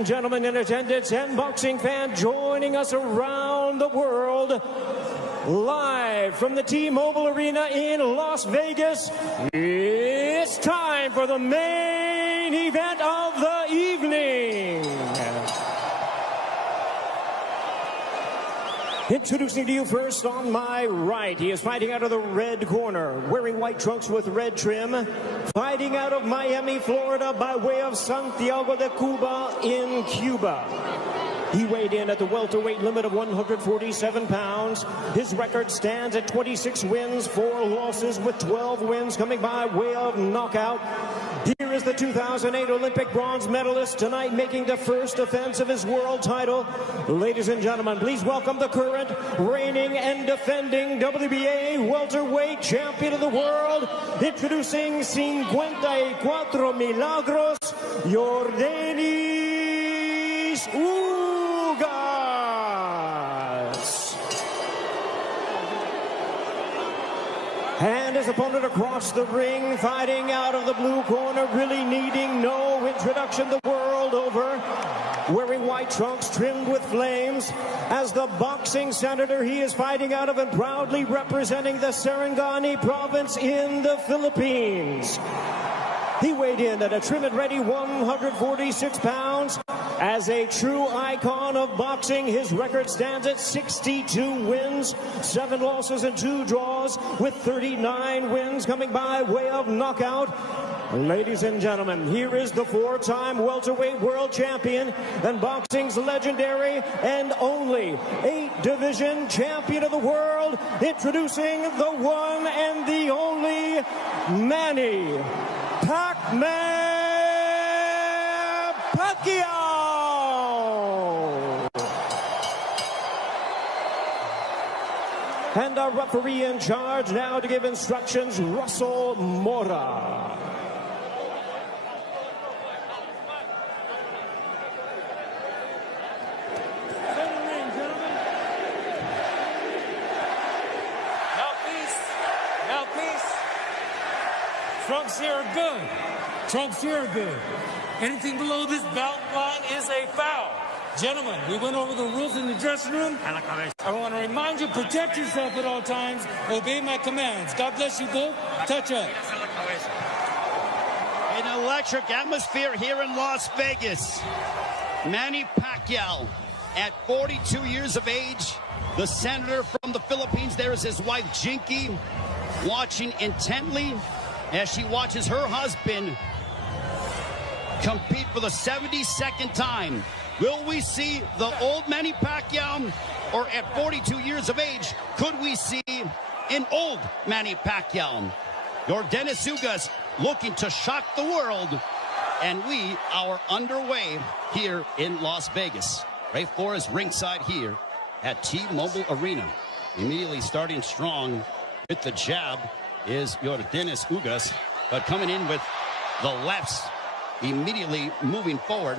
and gentlemen in attendance and boxing fans joining us around the world, live from the T-Mobile Arena in Las Vegas, it's time for the main event of the evening. Introducing to you first on my right, he is fighting out of the red corner, wearing white trunks with red trim, fighting out of Miami, Florida by way of Santiago de Cuba in Cuba. He weighed in at the welterweight limit of 147 pounds. His record stands at 26 wins, 4 losses, with 12 wins coming by way of knockout. Here is the 2008 Olympic bronze medalist, tonight making the first defense of his world title. Ladies and gentlemen, please welcome the current, reigning and defending WBA welterweight champion of the world, introducing 54 Milagros, Yordenis Ugas. And his opponent across the ring, fighting out of the blue corner, really needing no introduction the world over, wearing white trunks trimmed with flames. As the boxing senator, he is fighting out of and proudly representing the Sarangani province in the Philippines. He weighed in at a trim and ready 146 pounds. As a true icon of boxing, his record stands at 62 wins, 7 losses and 2 draws, with 39 wins coming by way of knockout. Ladies and gentlemen, here is the 4-time welterweight world champion and boxing's legendary and only 8-division champion of the world, introducing the one and the only Manny Pacquiao. And our referee in charge now to give instructions, Russell Mora. Trunks here are good. Trunks here are good. Anything below this belt line is a foul. Gentlemen, we went over the rules in the dressing room. I want to remind you, protect yourself at all times. Obey my commands. God bless you both. Touch up. An electric atmosphere here in Las Vegas. Manny Pacquiao, at 42 years of age, the senator from the Philippines. There is his wife, Jinky, watching intently as she watches her husband compete for the 72nd time. Will we see the old Manny Pacquiao, or at 42 years of age, could we see an old Manny Pacquiao? Yordenis Ugas looking to shock the world, and we are underway here in Las Vegas. Ray Flores ringside here at T-Mobile Arena. Immediately starting strong with the jab is Yordenis Ugas, but coming in with the lefts, immediately moving forward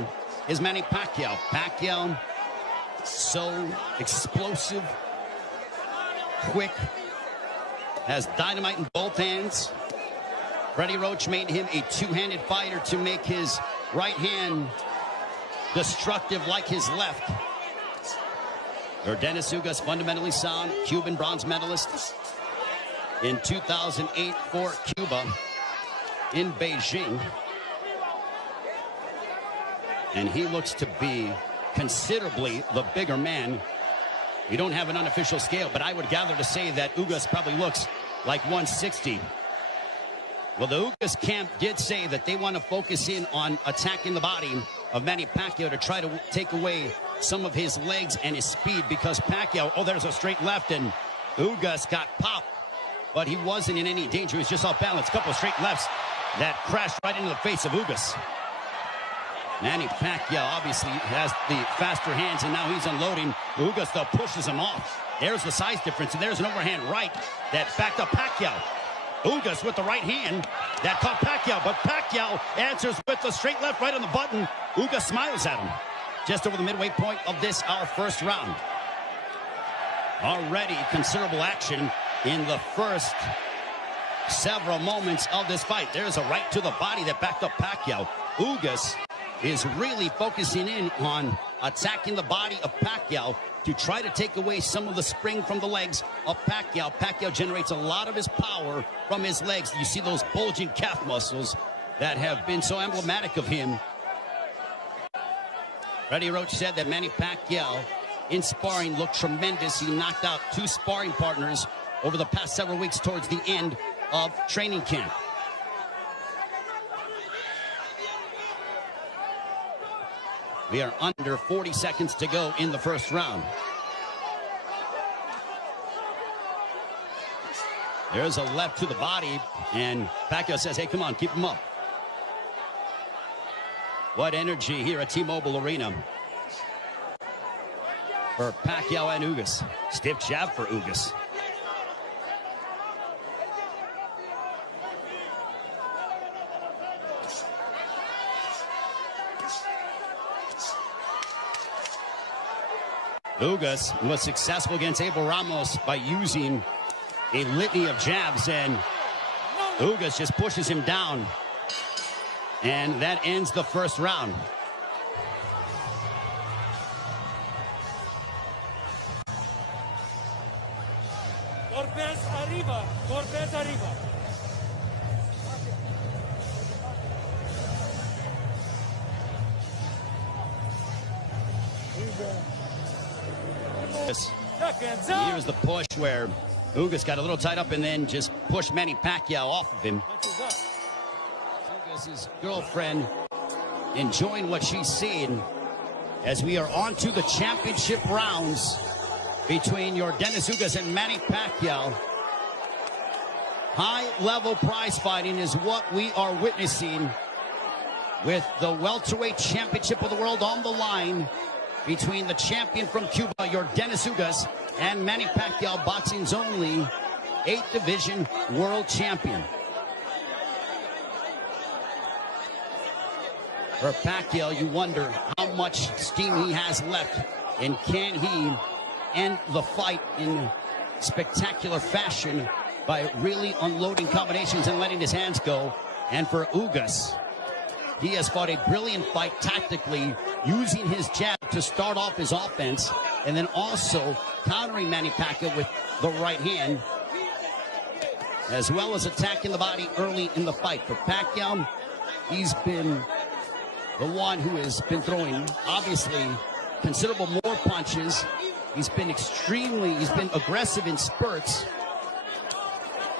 is Manny Pacquiao. Pacquiao, so explosive, quick, has dynamite in both hands. Freddie Roach made him a two-handed fighter to make his right hand destructive like his left. Yordenis Ugas, fundamentally sound, Cuban bronze medalist in 2008 for Cuba in Beijing. And he looks to be considerably the bigger man. We don't have an unofficial scale, but I would gather to say that Ugas probably looks like 160. Well, the Ugas camp did say that they want to focus in on attacking the body of Manny Pacquiao to try to take away some of his legs and his speed, because Pacquiao, oh, there's a straight left, and Ugas got popped. But he wasn't in any danger. He was just off balance. A couple of straight lefts that crashed right into the face of Ugas. Manny Pacquiao obviously has the faster hands, and now he's unloading. Ugas, though, pushes him off. There's the size difference, and there's an overhand right that backed up Pacquiao. Ugas with the right hand that caught Pacquiao, but Pacquiao answers with the straight left right on the button. Ugas smiles at him. Just over the midway point of this, our first round. Already considerable action in the first several moments of this fight. There's a right to the body that backed up Pacquiao. Ugas is really focusing in on attacking the body of Pacquiao to try to take away some of the spring from the legs of Pacquiao. Pacquiao generates a lot of his power from his legs. You see those bulging calf muscles that have been so emblematic of him. Freddie Roach said that Manny Pacquiao in sparring looked tremendous. He knocked out 2 sparring partners over the past several weeks towards the end of training camp. We are under 40 seconds to go in the first round. There's a left to the body, and Pacquiao says, hey, come on, keep him up. What energy here at T-Mobile Arena for Pacquiao and Ugas. Stiff jab for Ugas. Ugas was successful against Abel Ramos by using a litany of jabs, and Ugas just pushes him down. And that ends the first round. Corpes arriba, Corpes arriba. Here's the push where Ugas got a little tied up and then just pushed Manny Pacquiao off of him. Ugas' girlfriend enjoying what she's seeing as we are on to the championship rounds between Yordenis Ugas and Manny Pacquiao. High-level prize fighting is what we are witnessing, with the welterweight championship of the world on the line between the champion from Cuba, Yordenis Ugas, and Manny Pacquiao, boxing's only 8th division world champion. For Pacquiao, you wonder how much steam he has left, and can he end the fight in spectacular fashion by really unloading combinations and letting his hands go. And for Ugas, he has fought a brilliant fight tactically, using his jab to start off his offense, and then also countering Manny Pacquiao with the right hand, as well as attacking the body early in the fight. For Pacquiao, he's been the one who has been throwing, obviously, considerable more punches. He's been aggressive in spurts.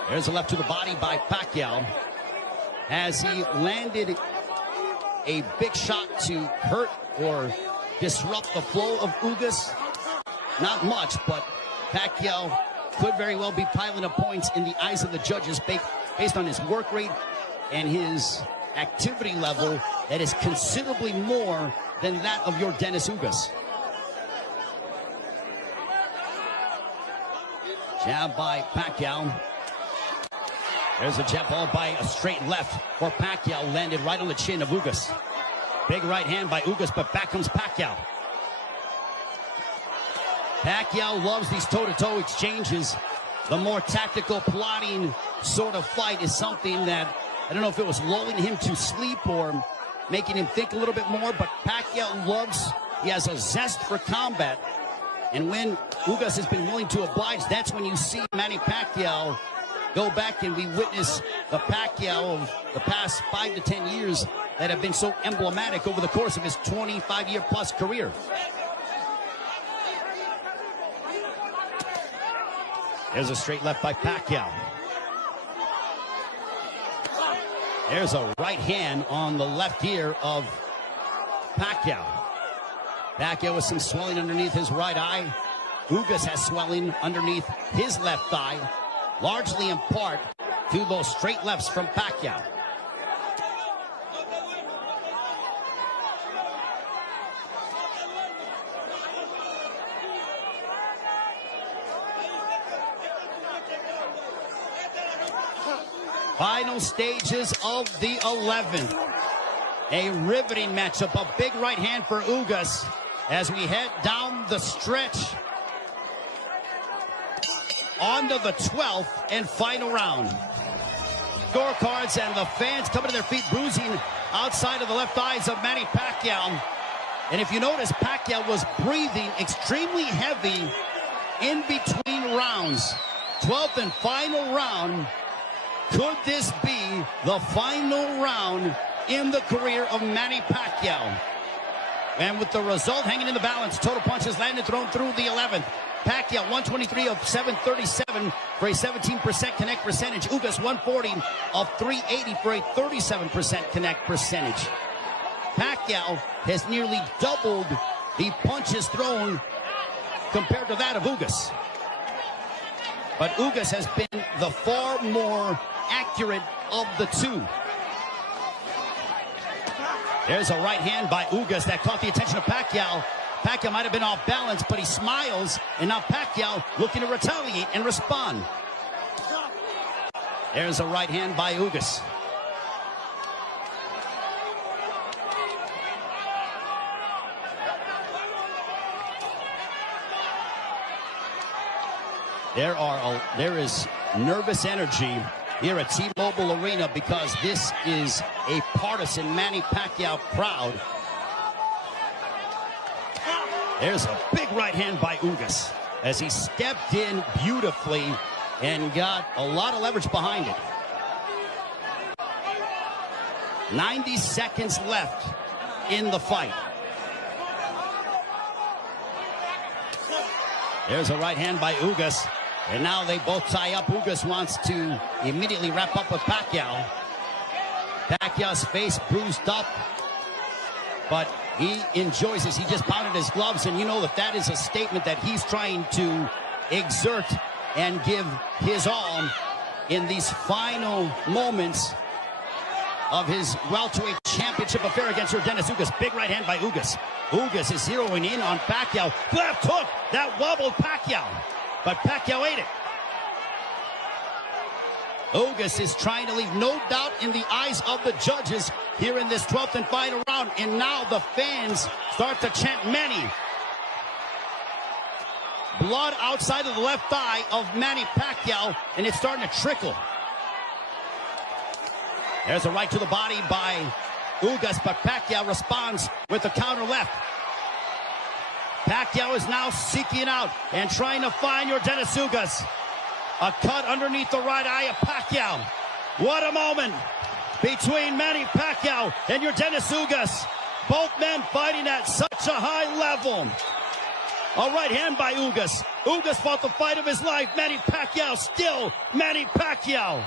There's a left to the body by Pacquiao. Has he landed a big shot to hurt or disrupt the flow of Ugas? Not much, but Pacquiao could very well be piling up points in the eyes of the judges based on his work rate and his activity level that is considerably more than that of Yordenis Ugas. Jab by Pacquiao. There's a jab followed by a straight left for Pacquiao, landed right on the chin of Ugas. Big right hand by Ugas, but back comes Pacquiao. Pacquiao loves these toe-to-toe exchanges. The more tactical, plotting sort of fight is something that, I don't know if it was lulling him to sleep or making him think a little bit more, but Pacquiao loves, he has a zest for combat. And when Ugas has been willing to oblige, that's when you see Manny Pacquiao go back, and we witness the Pacquiao of the past 5 to 10 years that have been so emblematic over the course of his 25-year-plus career. There's a straight left by Pacquiao. There's a right hand on the left ear of Pacquiao. Pacquiao with some swelling underneath his right eye. Ugas has swelling underneath his left thigh, largely in part to those straight lefts from Pacquiao. Final stages of the 11th. A riveting matchup, a big right hand for Ugas as we head down the stretch onto the 12th and final round. Scorecards and the fans coming to their feet, bruising outside of the left eyes of Manny Pacquiao. And if you notice, Pacquiao was breathing extremely heavy in between rounds. 12th and final round. Could this be the final round in the career of Manny Pacquiao? And with the result hanging in the balance, total punches landed thrown through the 11th. Pacquiao 123 of 737 for a 17% connect percentage. Ugas 140 of 380 for a 37% connect percentage. Pacquiao has nearly doubled the punches thrown compared to that of Ugas. But Ugas has been the far more accurate of the two. There's a right hand by Ugas that caught the attention of Pacquiao. Pacquiao might have been off balance, but he smiles, and now Pacquiao looking to retaliate and respond. There's a right hand by Ugas. There is nervous energy here at T-Mobile Arena because this is a partisan Manny Pacquiao crowd. There's a big right hand by Ugas as he stepped in beautifully and got a lot of leverage behind it. 90 seconds left in the fight. There's a right hand by Ugas. And now they both tie up. Ugas wants to immediately wrap up with Pacquiao. Pacquiao's face bruised up, but he enjoys this. He just pounded his gloves, and you know that is a statement that he's trying to exert and give his all in these final moments of his welterweight championship affair against Dennis Ugas. Big right hand by Ugas. Ugas is zeroing in on Pacquiao. Left hook that wobbled Pacquiao, but Pacquiao ate it. Ugas is trying to leave no doubt in the eyes of the judges here in this 12th and final round. And now the fans start to chant Manny. Blood outside of the left thigh of Manny Pacquiao, and it's starting to trickle. There's a right to the body by Ugas, but Pacquiao responds with the counter left. Pacquiao is now seeking out and trying to find Dennis Ugas. A cut underneath the right eye of Pacquiao. What a moment between Manny Pacquiao and Dennis Ugas. Both men fighting at such a high level. A right hand by Ugas. Ugas fought the fight of his life. Manny Pacquiao still Manny Pacquiao.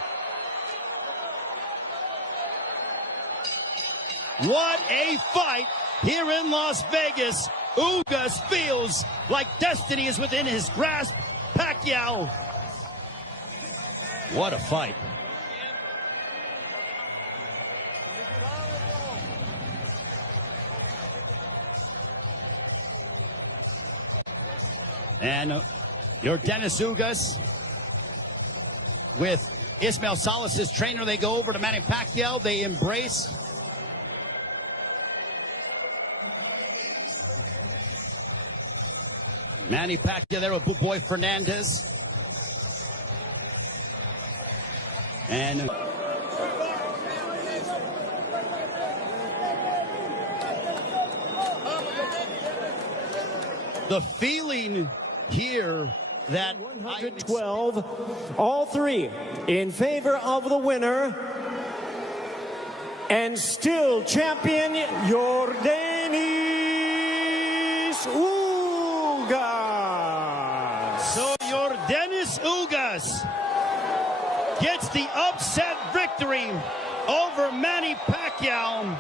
What a fight here in Las Vegas. Ugas feels like destiny is within his grasp. Pacquiao. What a fight. And Dennis Ugas with Ismael Salas' trainer. They go over to Manny Pacquiao. They embrace. Manny Pacquiao there with Boy Fernandez. And the feeling here that 112, all three in favor of the winner, and still champion Yordenis Ugas. So Yordenis Ugas gets the upset victory over Manny Pacquiao.